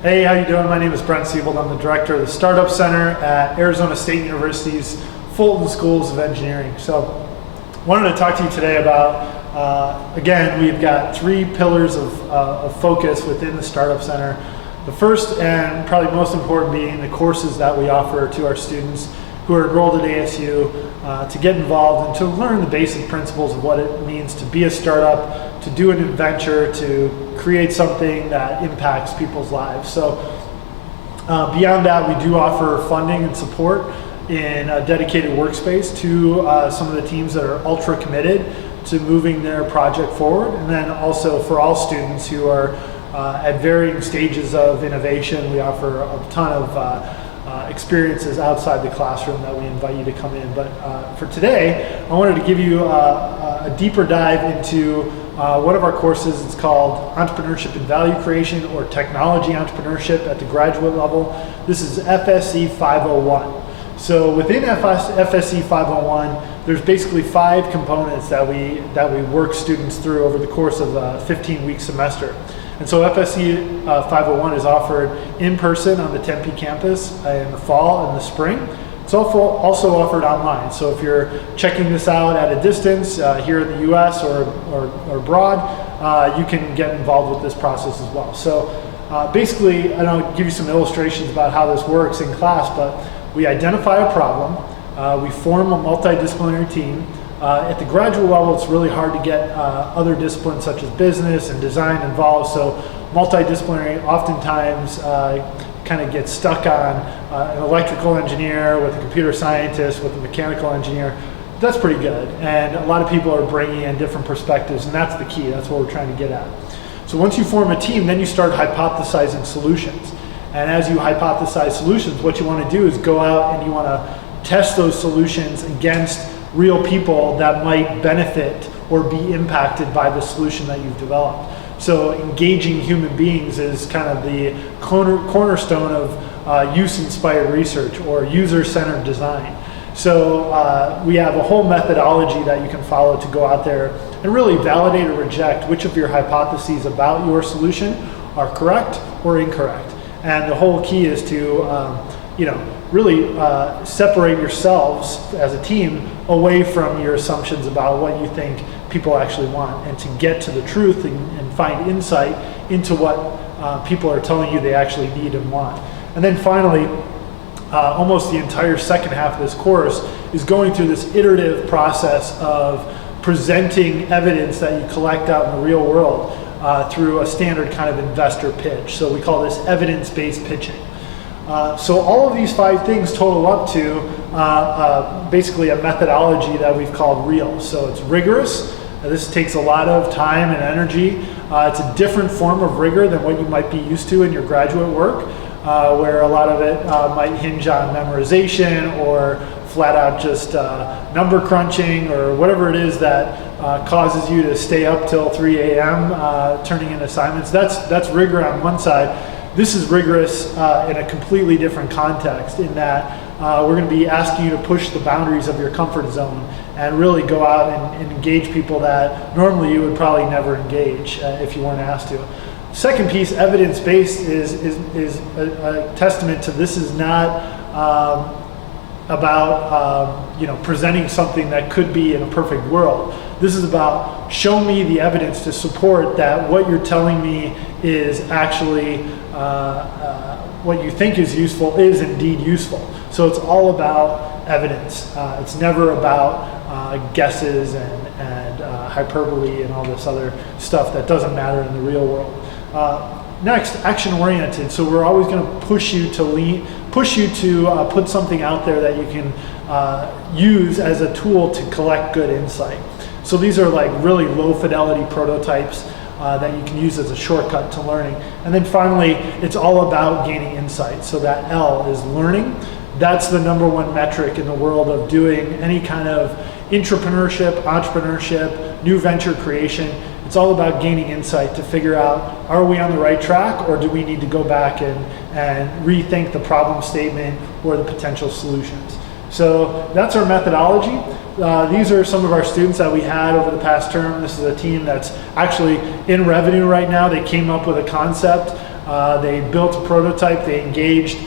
Hey, how you doing? My name is Brent Siebold. I'm the director of the Startup Center at Arizona State University's Fulton Schools of Engineering. So wanted to talk to you today about, again, we've got three pillars of focus within the Startup Center. The first and probably most important being the courses that we offer to our students who are enrolled at ASU to get involved and to learn the basic principles of what it means to be a startup, to do an adventure, to create something that impacts people's lives. So beyond that, we do offer funding and support in a dedicated workspace to some of the teams that are ultra committed to moving their project forward. And then also for all students who are at varying stages of innovation, we offer a ton of experiences outside the classroom that we invite you to come in. But for today, I wanted to give you a deeper dive into one of our courses. It's called Entrepreneurship and Value Creation, or Technology Entrepreneurship at the graduate level. This is FSE 501. So within FSE 501, there's basically 5 components that we work students through over the course of a 15-week semester. And so FSE 501 is offered in person on the Tempe campus in the fall and the spring. It's also offered online. So if you're checking this out at a distance here in the US or abroad, you can get involved with this process as well. So basically, I'll give you some illustrations about how this works in class, but we identify a problem, we form a multidisciplinary team. At the graduate level, it's really hard to get other disciplines such as business and design involved, so multidisciplinary oftentimes kind of gets stuck on an electrical engineer with a computer scientist with a mechanical engineer. That's pretty good, and a lot of people are bringing in different perspectives, and that's the key. That's what we're trying to get at. So once you form a team, then you start hypothesizing solutions. And as you hypothesize solutions, what you want to do is go out and you want to test those solutions against real people that might benefit or be impacted by the solution that you've developed. So engaging human beings is kind of the cornerstone of use-inspired research or user-centered design. So we have a whole methodology that you can follow to go out there and really validate or reject which of your hypotheses about your solution are correct or incorrect. And the whole key is to really separate yourselves as a team away from your assumptions about what you think people actually want, and to get to the truth and find insight into what people are telling you they actually need and want. And then finally, almost the entire second half of this course is going through this iterative process of presenting evidence that you collect out in the real world through a standard kind of investor pitch. So we call this evidence-based pitching. So all of these 5 things total up to basically a methodology that we've called REAL. So it's rigorous. This takes a lot of time and energy. It's a different form of rigor than what you might be used to in your graduate work, where a lot of it might hinge on memorization or flat out just number crunching or whatever it is that causes you to stay up till 3 a.m. Turning in assignments. That's rigor on one side. This is rigorous in a completely different context, in that we're going to be asking you to push the boundaries of your comfort zone and really go out and engage people that normally you would probably never engage if you weren't asked to. Second piece, evidence-based, is a testament to this is not about presenting something that could be in a perfect world. This is about show me the evidence to support that what you're telling me is actually what you think is useful is indeed useful. So it's all about evidence. It's never about guesses and hyperbole and all this other stuff that doesn't matter in the real world. Next, action-oriented. So we're always going to push you to put something out there that you can use as a tool to collect good insight. So these are like really low-fidelity prototypes that you can use as a shortcut to learning. And then finally, it's all about gaining insight. So that L is learning. That's the #1 metric in the world of doing any kind of intrapreneurship, entrepreneurship, new venture creation. It's all about gaining insight to figure out, are we on the right track, or do we need to go back and rethink the problem statement or the potential solutions? So that's our methodology. These are some of our students that we had over the past term. This is a team that's actually in revenue right now. They came up with a concept They built a prototype. They engaged,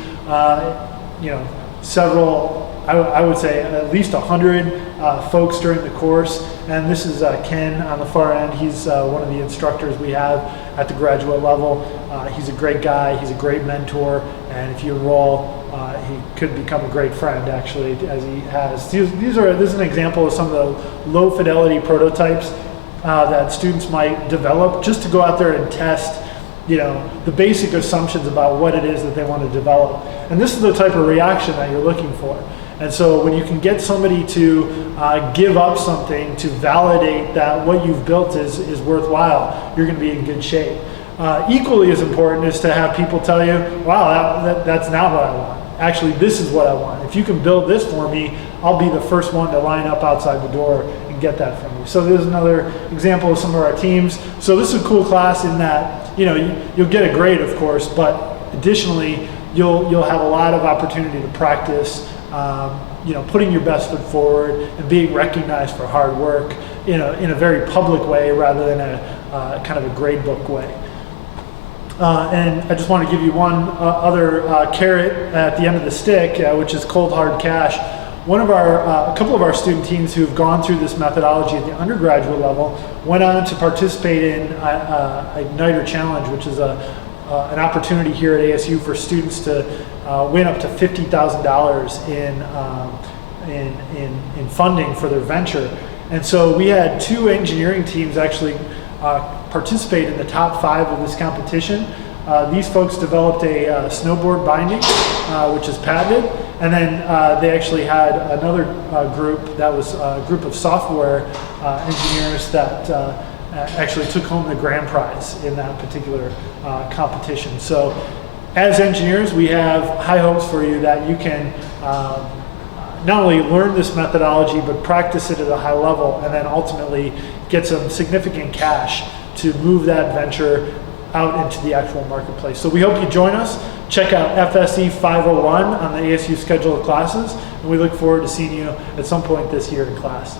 several, I would say at least 100 folks during the course. And this is Ken on the far end. He's one of the instructors we have at the graduate level. He's a great guy. He's a great mentor. And if you enroll, he could become a great friend, actually, as he has. This is an example of some of the low fidelity prototypes that students might develop just to go out there and test the basic assumptions about what it is that they want to develop. And this is the type of reaction that you're looking for. And so when you can get somebody to give up something to validate that what you've built is worthwhile, you're going to be in good shape. Equally as important is to have people tell you, wow, that's not what I want. Actually, this is what I want. If you can build this for me, I'll be the first one to line up outside the door and get that from you. So there's another example of some of our teams. So this is a cool class in that you'll get a grade, of course, but additionally, you'll have a lot of opportunity to practice, putting your best foot forward and being recognized for hard work in a very public way rather than a kind of a grade book way. And I just want to give you one other carrot at the end of the stick, which is cold hard cash. A couple of our student teams who've gone through this methodology at the undergraduate level went on to participate in Igniter Challenge, which is an opportunity here at ASU for students to win up to $50,000 in funding for their venture. And so we had 2 engineering teams actually participate in the top 5 of this competition. These folks developed a snowboard binding, which is patented, and then they actually had another group that was a group of software engineers that actually took home the grand prize in that particular competition. So as engineers, we have high hopes for you that you can not only learn this methodology, but practice it at a high level, and then ultimately get some significant cash to move that venture out into the actual marketplace. So we hope you join us. Check out FSE 501 on the ASU schedule of classes, and we look forward to seeing you at some point this year in class.